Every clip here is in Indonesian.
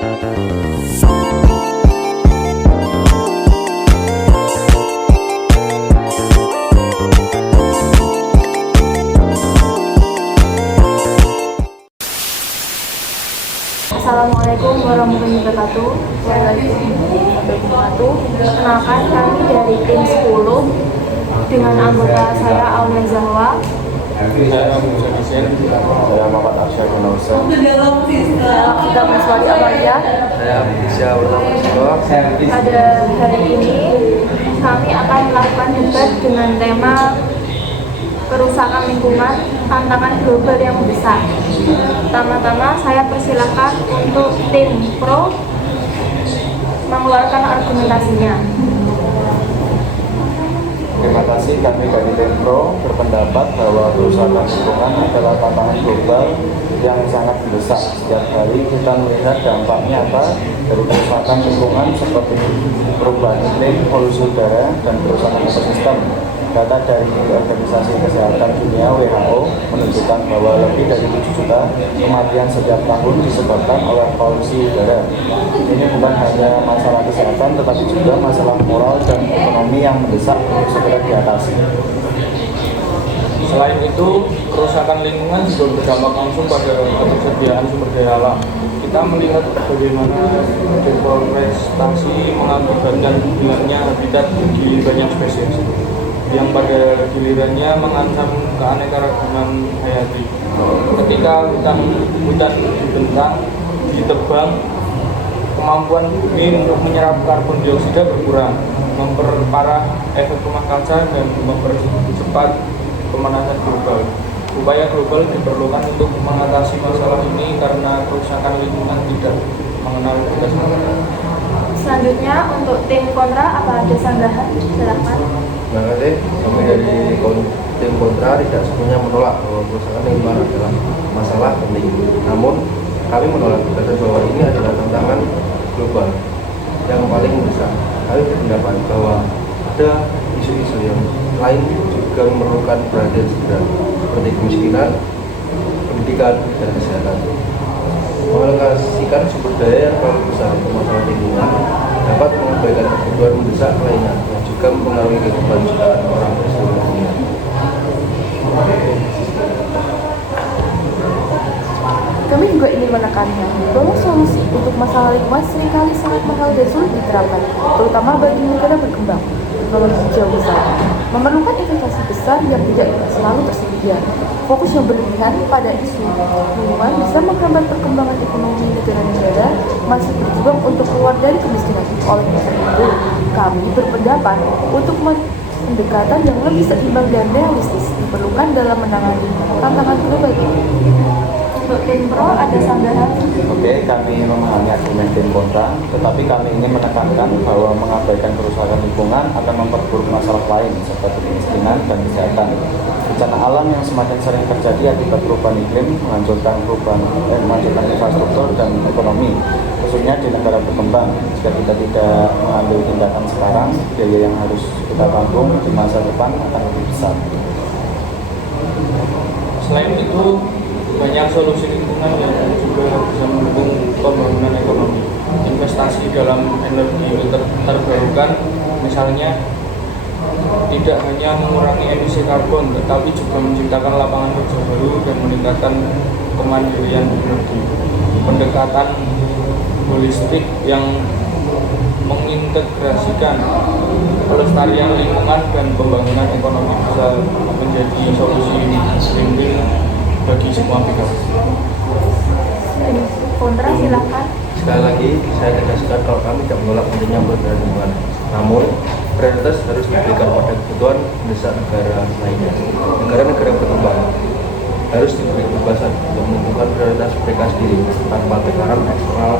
Assalamualaikum warahmatullahi wabarakatuh. Perkenalkan, kami dari tim 10 dengan anggota saya Aulia Zahwa, Saya Muhammad Arsyad Gunausa. saya Kita Maswari Amalia. Saya Bisa Bersama. Pada hari ini kami akan melakukan debat dengan tema kerusakan lingkungan, tantangan global yang besar. Pertama-tama saya persilahkan untuk tim pro mengeluarkan argumentasinya. Terima kasih. Kami dari tim Pro berpendapat bahwa kerusakan lingkungan adalah tantangan global yang sangat mendesak. Setiap hari kita melihat dampaknya apa dari kerusakan lingkungan seperti perubahan iklim, polusi udara, dan kerusakan ekosistem. Data dari Organisasi Kesehatan Dunia (WHO) menunjukkan bahwa lebih dari 7 juta kematian setiap tahun disebabkan oleh polusi udara. Ini bukan hanya masalah kesehatan, tetapi juga masalah moral dan ekonomi yang mendesak untuk segera diatasi. Selain itu, kerusakan lingkungan juga berdampak langsung pada ketersediaan sumber daya alam. Kita melihat bagaimana deforestasi mengakibatkan hilangnya habitat bagi banyak spesies, yang pada gilirannya mengancam keanekaragaman hayati. Ketika hutan dibentang, ditebang, kemampuan bumi untuk menyerap karbon dioksida berkurang, memperparah efek rumah kaca dan mempercepat pemanasan global. Upaya global diperlukan untuk mengatasi masalah ini karena kerusakan lingkungan tidak mengenal batas negara. Selanjutnya untuk tim kontra, apa ada sanggahan? Silakan. Terima kasih. Kami dari tim kontra tidak sepenuhnya menolak bahwa kerusakan lingkungan adalah masalah penting. Namun, kami menolak kata bahwa ini adalah tantangan global yang paling mendesak. Kami berpendapat bahwa ada isu-isu yang lain juga memerlukan perhatian segera, seperti kemiskinan, pendidikan, dan kesehatan. Mengalokasikan sumber daya yang terlalu besar untuk masalah lingkungan dapat mengabaikan kebutuhan mendesak lainnya yang juga mempengaruhi kehidupan jutaan orang di seluruh dunia. Kami juga ingin menekankan bahwa solusi untuk masalah lingkungan seringkali sangat mahal dan sulit diterapkan, terutama bagi negara berkembang. Teknologi jauh besar memerlukan investasi besar yang tidak selalu tersedia. Fokus yang berlebihan pada isu lingkungan bisa menghambat perkembangan ekonomi negara-negara masih berjuang untuk keluar dari kemiskinan. Oleh karena itu, kami berpendapat untuk pendekatan yang lebih seimbang dan realistis diperlukan dalam menangani tantangan global ini. Untuk tim pro ada sanggahan? Oke, kami memahami argumen tim kontra, tetapi kami ingin menekankan bahwa mengabaikan kerusakan lingkungan akan memperburuk masalah lain seperti kemiskinan dan kesehatan. Bencana alam yang semakin sering terjadi akibat perubahan iklim menghancurkan infrastruktur dan ekonomi, khususnya di negara berkembang. Jika kita tidak mengambil tindakan sekarang, biaya yang harus kita tanggung di masa depan akan lebih besar. Selain itu, banyak solusi lingkungan yang juga bisa mendukung pembangunan ekonomi. Investasi dalam energi terbarukan, misalnya, tidak hanya mengurangi emisi karbon, tetapi juga menciptakan lapangan kerja baru dan meningkatkan kemandirian energi. Pendekatan holistik yang mengintegrasikan pelestarian lingkungan dan pembangunan ekonomi bisa menjadi solusi win-win bagi semua pihak. Kontra, silakan. Sekali lagi, saya tegaskan kalau kami tidak menolak pentingnya perbedaan lingkungan. Namun, prioritas harus diberikan pada kebutuhan mendesak negara lainnya. Negara-negara berkembang harus diberi kebebasan untuk menentukan prioritas mereka sendiri tanpa tekanan eksternal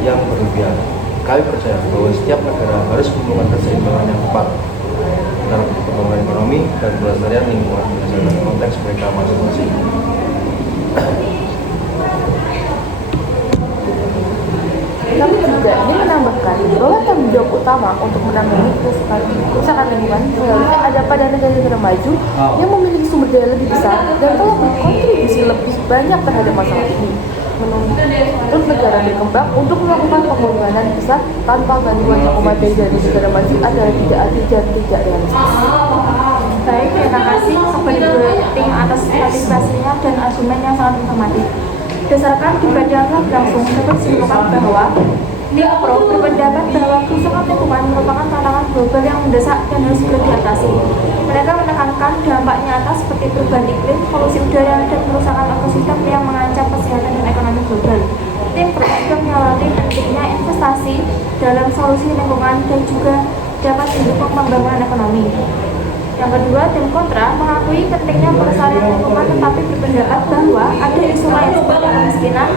yang berlebihan. Kami percaya bahwa setiap negara harus menemukan keseimbangan yang tepat antara perkembangan ekonomi dan pelestarian lingkungan berdasarkan konteks mereka masing-masing. Kami juga ingin menambahkan bahwa tanggung jawab utama untuk menangani kerusakan lingkungan seharusnya ada pada negara-negara maju yang memiliki sumber daya lebih besar dan telah berkontribusi lebih banyak terhadap masalah ini. menuntut negara berkembang untuk melakukan pengorbanan besar tanpa bantuan yang memadai dari negara maju adalah tidak adil dan tidak realistis. Baik, terima kasih Sobat Tim atas partisipasinya dan argumen yang sangat informatif. Berdasarkan debat yang telah berlangsung, dapat disimpulkan bahwa Tim Pro berpendapat bahwa kerusakan lingkungan merupakan tantangan global yang mendesak dan harus segera diatasi. Mereka menekankan dampak nyata seperti perubahan iklim, polusi udara, dan kerusakan ekosistem yang mengancam kesehatan dan ekonomi global. Tim Pro juga menyoroti pentingnya investasi dalam solusi lingkungan dan juga dapat mendukung pembangunan ekonomi. Yang kedua, tim kontra mengakui pentingnya pelestarian lingkungan tetapi berpendapat bahwa ada isu lain seperti kemiskinan,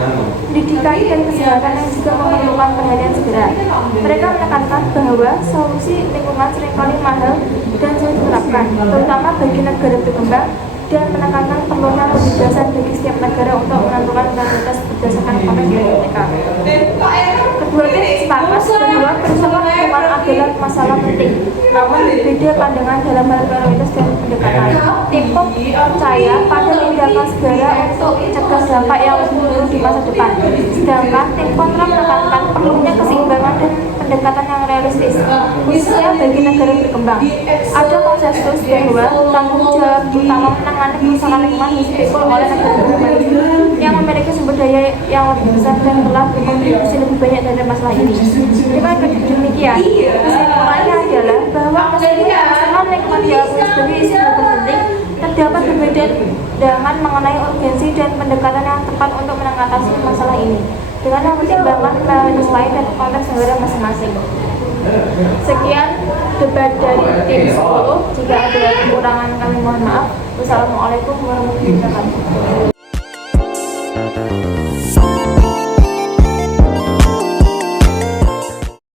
pendidikan, dan kesehatan yang juga memerlukan perhatian segera. Mereka menekankan bahwa solusi lingkungan seringkali mahal dan sulit diterapkan, terutama bagi negara berkembang, dan menekankan perlunya kebebasan bagi setiap negara untuk menentukan prioritas berdasarkan konteks mereka. Kedua tim sepakat bahwa kerusakan lingkungan adalah masalah penting, namun berbeda pandangan dalam hal prioritas dan pendekatan. Tim percaya pada tindakan segera untuk mencegah dampak yang lebih buruk di masa depan, sedangkan tim kontra menekankan perlunya keseimbangan dan pendekatan yang realistis, khususnya bagi negara berkembang. Ada konsensus bahwa tanggung jawab utama menangani kerusakan lingkungan dipikul oleh negara berkembang yang memiliki sumber daya yang lebih besar dan telah berkontribusi lebih banyak dari masalah ini. Dengan demikian, kesimpulannya adalah bahwa meskipun kerusakan lingkungan diakui sebagai isu global penting, terdapat perbedaan mengenai urgensi dan pendekatan yang tepat untuk mengatasi masalah ini dengan mempertimbangkan prioritas lain dan konteks negara masing-masing. Sekian debat dari tim 10. Jika ada kekurangan kami mohon maaf. Wassalamualaikum warahmatullahi wabarakatuh.